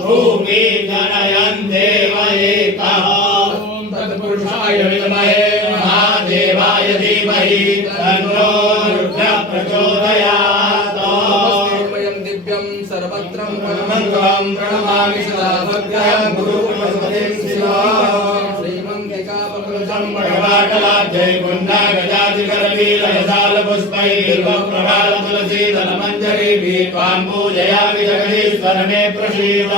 भूमि जनयन् देवयेतः तत्पुरुषाय विद्महे महादेवाय धीमहि तन्नो रुद्रः प्रचोदयात्। वयं दिव्यं सर्वत्र परमं प्रणमामि सदा भक्तं गुरुपरमपतिं शिवं श्रीमन्तिकापकलशं भगवाटलाब्जै पुण्डागजाधिकरवीरयसालपुष्पैर्वप्रभातुलसीदलमञ्जरीभिः त्वां पूजयामि जगदीश्वर मे प्रसीद।